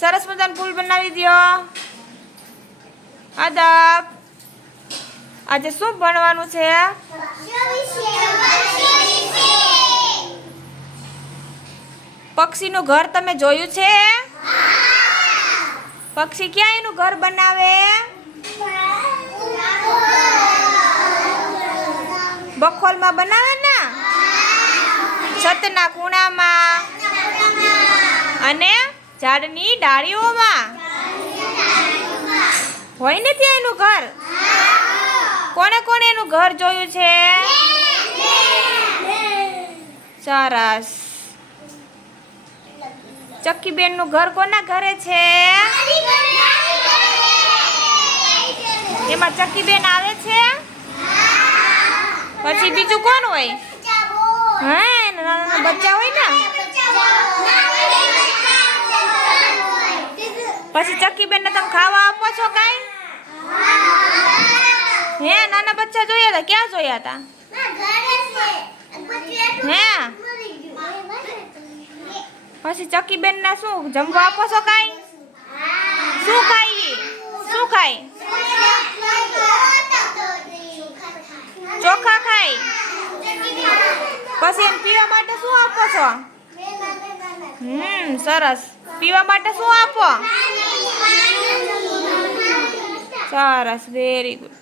સરસ મજાનું ફૂલ બનાવી દ્યો. આદબ આજે શું ભણવાનું છે? પક્ષીનું ઘર તમે જોયું છે? પક્ષી ક્યાં એનું ઘર બનાવે? બખોલમાં બનાવે ને, છતના ખૂણામાં અને ઝાડની ડાળીઓમાં હોય ને ત્યાં એનું ઘર. કોણે કોણે એનું ઘર જોયું છે? સરસ. ચક્કીબેન નું ઘર કોના ઘરે છે? એમાં ચક્કીબેન આવે છે? પછી બીજું કોણ હોય? હા, નાના બચ્ચા હોય ને. પછી ચક્કીબેન ને તમે ખાવા આપો છો કઈ? હે, નાના બચ્ચા જોયા હતા? ક્યાં જોયા હતા? હે, પછી ચક્કીબેન ને શું જમવા આપો છો કઈ? શું ખાઈ? શું ખાય? ચોખા ખાય. પછી એમ પીવા માટે શું આપો છો? સરસ. પીવા માટે શું આપો? સરસ, વેરી ગુડ.